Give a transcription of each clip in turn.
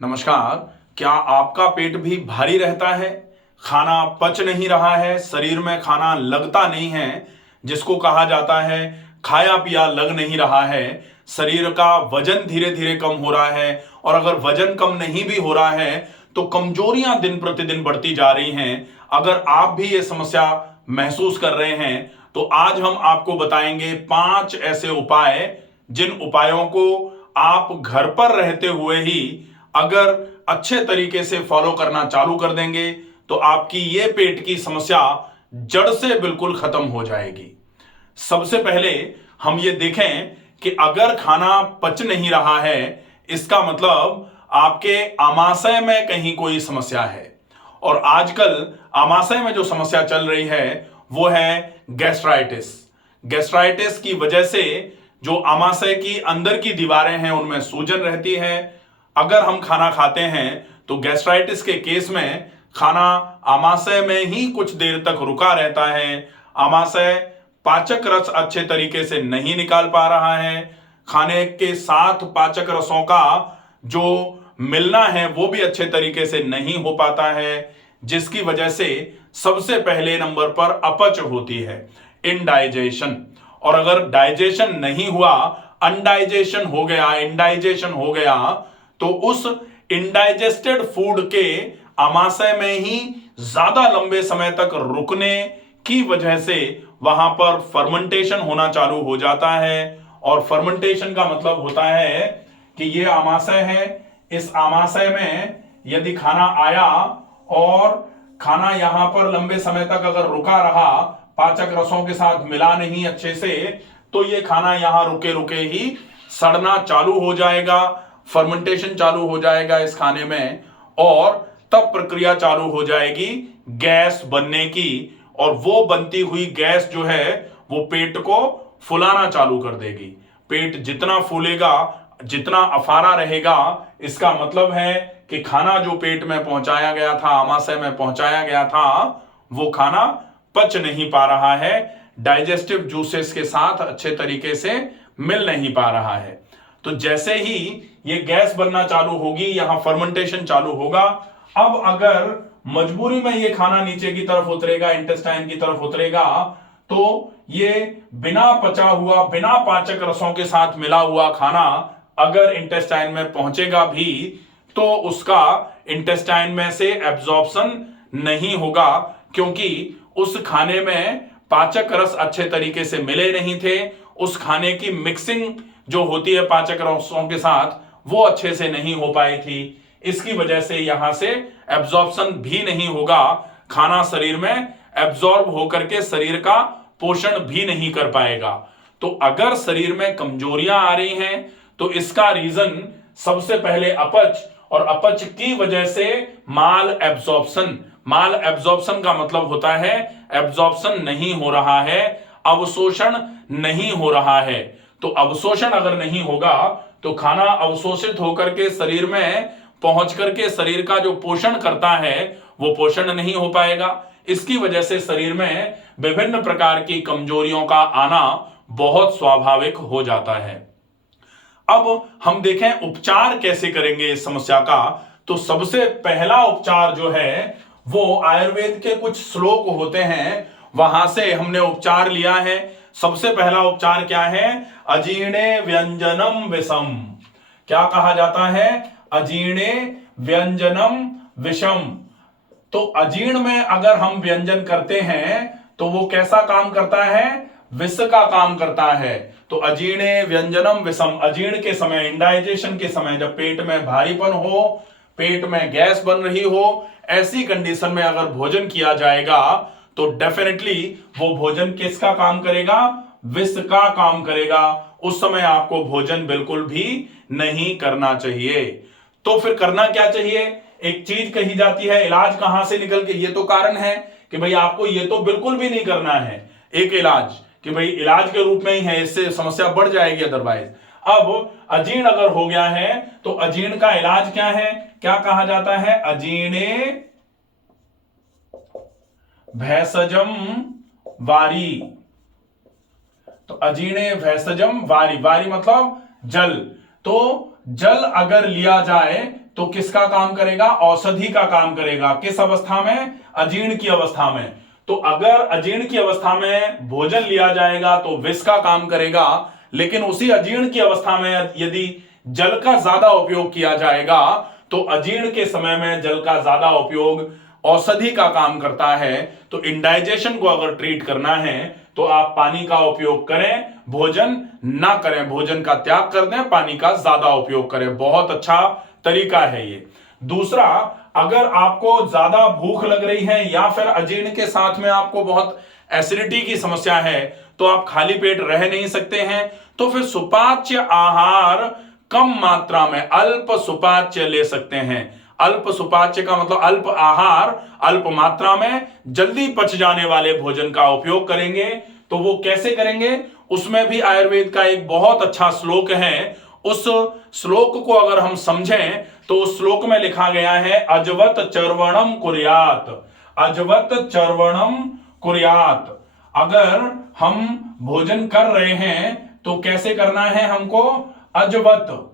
नमस्कार। क्या आपका पेट भी भारी रहता है? खाना पच नहीं रहा है, शरीर में खाना लगता नहीं है, जिसको कहा जाता है खाया पिया लग नहीं रहा है, शरीर का वजन धीरे धीरे कम हो रहा है, और अगर वजन कम नहीं भी हो रहा है तो कमजोरियां दिन प्रतिदिन बढ़ती जा रही हैं। अगर आप भी ये समस्या महसूस कर रहे हैं तो आज हम आपको बताएंगे 5 ऐसे उपाय, जिन उपायों को आप घर पर रहते हुए ही अगर अच्छे तरीके से फॉलो करना चालू कर देंगे तो आपकी ये पेट की समस्या जड़ से बिल्कुल खत्म हो जाएगी। सबसे पहले हम ये देखें कि अगर खाना पच नहीं रहा है, इसका मतलब आपके आमाशय में कहीं कोई समस्या है। और आजकल आमाशय में जो समस्या चल रही है वो है गैस्ट्राइटिस। गैस्ट्राइटिस की वजह से जो आमाशय की अंदर की दीवारें हैं उनमें सूजन रहती है। अगर हम खाना खाते हैं तो गैस्ट्राइटिस के केस में खाना आमाशय में ही कुछ देर तक रुका रहता है। आमाशय पाचक रस अच्छे तरीके से नहीं निकाल पा रहा है। खाने के साथ पाचक रसों का जो मिलना है वो भी अच्छे तरीके से नहीं हो पाता है, जिसकी वजह से सबसे पहले नंबर पर अपच होती है, इनडाइजेशन। और अगर डाइजेशन नहीं हुआ, अनडाइजेशन हो गया, इंडाइजेशन हो गया, तो उस इंडाइजेस्टेड फूड के आमाशय में ही ज्यादा लंबे समय तक रुकने की वजह से वहां पर फर्मेंटेशन होना चालू हो जाता है। और फर्मेंटेशन का मतलब होता है कि ये आमाशय है, इस आमाशय में यदि खाना आया और खाना यहां पर लंबे समय तक अगर रुका रहा, पाचक रसों के साथ मिला नहीं अच्छे से, तो ये खाना यहां रुके रुके ही सड़ना चालू हो जाएगा, फर्मेंटेशन चालू हो जाएगा इस खाने में, और तब प्रक्रिया चालू हो जाएगी गैस बनने की। और वो बनती हुई गैस जो है वो पेट को फुलाना चालू कर देगी। पेट जितना फूलेगा, जितना अफारा रहेगा, इसका मतलब है कि खाना जो पेट में पहुंचाया गया था, आमाशय में पहुंचाया गया था, वो खाना पच नहीं पा रहा है, डाइजेस्टिव जूसेस के साथ अच्छे तरीके से मिल नहीं पा रहा है। तो जैसे ही ये गैस बनना चालू होगी, यहां फर्मेंटेशन चालू होगा। अब अगर मजबूरी में ये खाना नीचे की तरफ उतरेगा, इंटेस्टाइन की तरफ उतरेगा, तो ये बिना पचा हुआ, बिना पाचक रसों के साथ मिला हुआ खाना अगर इंटेस्टाइन में पहुंचेगा भी तो उसका इंटेस्टाइन में से एब्जॉर्प्शन नहीं होगा, क्योंकि उस खाने में पाचक रस अच्छे तरीके से मिले नहीं थे। उस खाने की मिक्सिंग जो होती है पाचक रसों के साथ वो अच्छे से नहीं हो पाई थी। इसकी वजह से यहां से एब्जॉर्प्शन भी नहीं होगा, खाना शरीर में एब्जॉर्ब होकर के शरीर का पोषण भी नहीं कर पाएगा। तो अगर शरीर में कमजोरियां आ रही हैं तो इसका रीजन सबसे पहले अपच, और अपच की वजह से माल एब्जॉर्प्शन। माल एब्जॉर्प्शन का मतलब होता है एब्जॉर्प्शन नहीं हो रहा है, अवशोषण नहीं हो रहा है। तो अवशोषण अगर नहीं होगा तो खाना अवशोषित होकर के शरीर में पहुंच करके शरीर का जो पोषण करता है वो पोषण नहीं हो पाएगा। इसकी वजह से शरीर में विभिन्न प्रकार की कमजोरियों का आना बहुत स्वाभाविक हो जाता है। अब हम देखें उपचार कैसे करेंगे इस समस्या का। तो सबसे पहला उपचार जो है वो आयुर्वेद के कुछ श्लोक होते हैं, वहां से हमने उपचार लिया है। सबसे पहला उपचार क्या है? अजीर्णे व्यंजनम विषम। क्या कहा जाता है? अजीर्णे व्यंजनम विषम। तो अजीर्ण में अगर हम व्यंजन करते हैं तो वो कैसा काम करता है? विष का काम करता है। तो अजीर्णे व्यंजनम विषम, अजीर्ण के समय, इंडाइजेशन के समय, जब पेट में भारीपन हो, पेट में गैस बन रही हो, ऐसी कंडीशन में अगर भोजन किया जाएगा तो डेफिनेटली वो भोजन किसका काम करेगा? विष का काम करेगा। उस समय आपको भोजन बिल्कुल भी नहीं करना चाहिए। तो फिर करना क्या चाहिए? एक चीज कही जाती है, इलाज कहां से निकल के, ये तो कारण है कि भाई आपको ये तो बिल्कुल भी नहीं करना है, एक इलाज कि भाई इलाज के रूप में ही है, इससे समस्या बढ़ जाएगी अदरवाइज। अब अजीर्ण अगर हो गया है तो अजीर्ण का इलाज क्या है? क्या कहा जाता है? अजीर्णे भैषजम वारी। तो अजीर्णे भैषजम वारी, वारी मतलब जल। तो जल अगर लिया जाए तो किसका काम करेगा? औषधि का काम करेगा। किस अवस्था में? अजीर्ण की अवस्था में। तो अगर अजीर्ण की अवस्था में भोजन लिया जाएगा तो विष का काम करेगा, लेकिन उसी अजीर्ण की अवस्था में यदि जल का ज्यादा उपयोग किया जाएगा तो अजीर्ण के समय में जल का ज्यादा उपयोग औषधि का काम करता है। तो इंडाइजेशन को अगर ट्रीट करना है तो आप पानी का उपयोग करें, भोजन ना करें, भोजन का त्याग कर दें, पानी का ज्यादा उपयोग करें। बहुत अच्छा तरीका है ये। दूसरा, अगर आपको ज्यादा भूख लग रही है या फिर अजीर्ण के साथ में आपको बहुत एसिडिटी की समस्या है तो आप खाली पेट रह नहीं सकते हैं, तो फिर सुपाच्य आहार कम मात्रा में अल्प सुपाच्य ले सकते हैं। अल्प सुपाच्य का मतलब अल्प आहार, अल्प मात्रा में जल्दी पच जाने वाले भोजन का उपयोग करेंगे। तो वो कैसे करेंगे? उसमें भी आयुर्वेद का एक बहुत अच्छा श्लोक है। उस श्लोक को अगर हम समझें तो उस श्लोक में लिखा गया है, अजवत चर्वणम कुर्यात, अजवत चर्वणम कुर्यात। अगर हम भोजन कर रहे हैं तो कैसे करना है हमको? अजवत।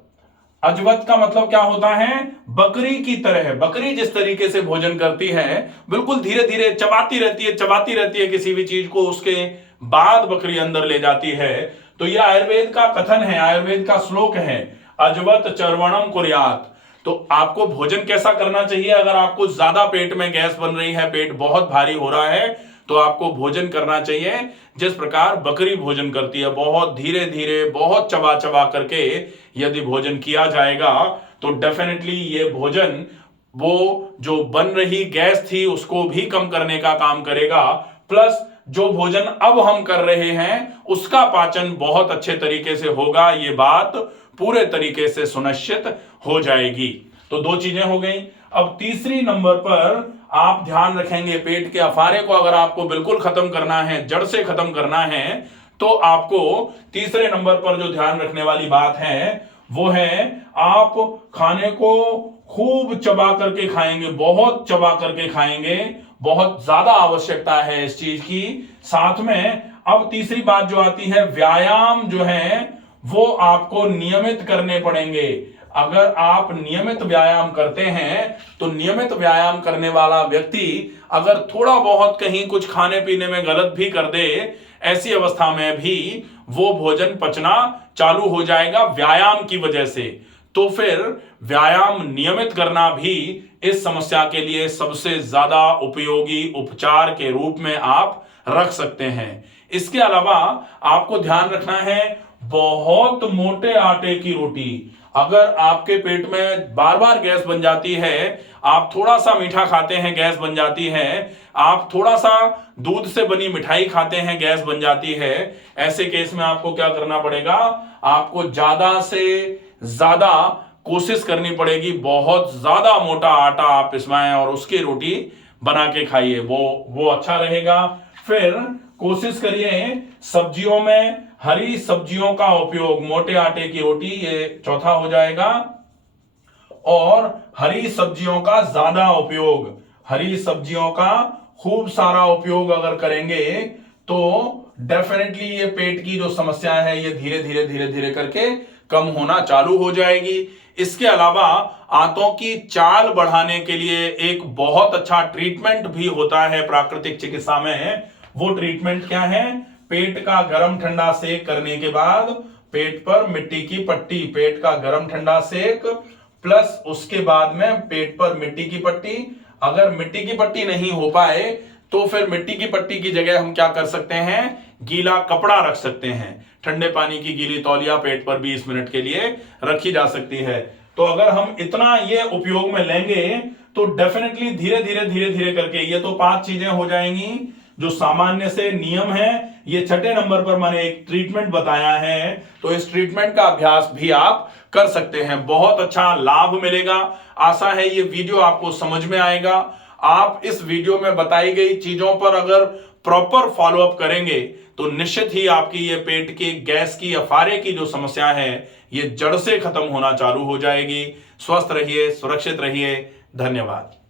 अजवत का मतलब क्या होता है? बकरी की तरह। बकरी जिस तरीके से भोजन करती है, बिल्कुल धीरे धीरे चबाती रहती है, चबाती रहती है किसी भी चीज को, उसके बाद बकरी अंदर ले जाती है। तो यह आयुर्वेद का कथन है, आयुर्वेद का श्लोक है, अजवत चर्वणम कुर्यात। तो आपको भोजन कैसा करना चाहिए? अगर आपको ज्यादा पेट में गैस बन रही है, पेट बहुत भारी हो रहा है, तो आपको भोजन करना चाहिए जिस प्रकार बकरी भोजन करती है, बहुत धीरे धीरे, बहुत चबा चबा करके यदि भोजन किया जाएगा तो डेफिनेटली ये भोजन वो जो बन रही गैस थी उसको भी कम करने का काम करेगा, प्लस जो भोजन अब हम कर रहे हैं उसका पाचन बहुत अच्छे तरीके से होगा। ये बात पूरे तरीके से सुनिश्चित हो जाएगी। तो दो चीजें हो गई। अब तीसरी नंबर पर आप ध्यान रखेंगे, पेट के अफारे को अगर आपको बिल्कुल खत्म करना है, जड़ से खत्म करना है, तो आपको तीसरे नंबर पर जो ध्यान रखने वाली बात है वो है, आप खाने को खूब चबा करके खाएंगे, बहुत चबा करके खाएंगे, बहुत ज्यादा आवश्यकता है इस चीज की। साथ में अब तीसरी बात जो आती है, व्यायाम जो है वो आपको नियमित करने पड़ेंगे। अगर आप नियमित व्यायाम करते हैं तो नियमित व्यायाम करने वाला व्यक्ति अगर थोड़ा बहुत कहीं कुछ खाने पीने में गलत भी कर दे, ऐसी अवस्था में भी वो भोजन पचना चालू हो जाएगा व्यायाम की वजह से। तो फिर व्यायाम नियमित करना भी इस समस्या के लिए सबसे ज्यादा उपयोगी उपचार के रूप में आप रख सकते हैं। इसके अलावा आपको ध्यान रखना है, बहुत मोटे आटे की रोटी। अगर आपके पेट में बार बार गैस बन जाती है, आप थोड़ा सा मीठा खाते हैं गैस बन जाती है, आप थोड़ा सा दूध से बनी मिठाई खाते हैं गैस बन जाती है, ऐसे केस में आपको क्या करना पड़ेगा? आपको ज्यादा से ज्यादा कोशिश करनी पड़ेगी, बहुत ज्यादा मोटा आटा आप पिसवाएं और उसकी रोटी बना के खाइए, वो अच्छा रहेगा। फिर कोशिश करिए सब्जियों में हरी सब्जियों का उपयोग, मोटे आटे की रोटी, ये चौथा हो जाएगा, और हरी सब्जियों का ज्यादा उपयोग, हरी सब्जियों का खूब सारा उपयोग अगर करेंगे तो डेफिनेटली ये पेट की जो समस्या है ये धीरे धीरे धीरे धीरे करके कम होना चालू हो जाएगी। इसके अलावा आंतों की चाल बढ़ाने के लिए एक बहुत अच्छा ट्रीटमेंट भी होता है प्राकृतिक चिकित्सा में। वो ट्रीटमेंट क्या है? पेट का गर्म ठंडा सेक करने के बाद पेट पर मिट्टी की पट्टी, पेट का गर्म ठंडा सेक प्लस उसके बाद में पेट पर मिट्टी की पट्टी। अगर मिट्टी की पट्टी नहीं हो पाए तो फिर मिट्टी की पट्टी की जगह हम क्या कर सकते हैं? गीला कपड़ा रख सकते हैं, ठंडे पानी की गीली तौलिया पेट पर 20 मिनट के लिए रखी जा सकती है। तो अगर हम इतना ये उपयोग में लेंगे तो डेफिनेटली धीरे धीरे धीरे धीरे करके ये तो 5 चीजें हो जाएंगी जो सामान्य से नियम है। ये छठे नंबर पर मैंने एक ट्रीटमेंट बताया है, तो इस ट्रीटमेंट का अभ्यास भी आप कर सकते हैं, बहुत अच्छा लाभ मिलेगा। आशा है ये वीडियो आपको समझ में आएगा। आप इस वीडियो में बताई गई चीजों पर अगर प्रॉपर फॉलोअप करेंगे तो निश्चित ही आपकी ये पेट की गैस की अफारे की जो समस्या है ये जड़ से खत्म होना चालू हो जाएगी। स्वस्थ रहिए, सुरक्षित रहिए। धन्यवाद।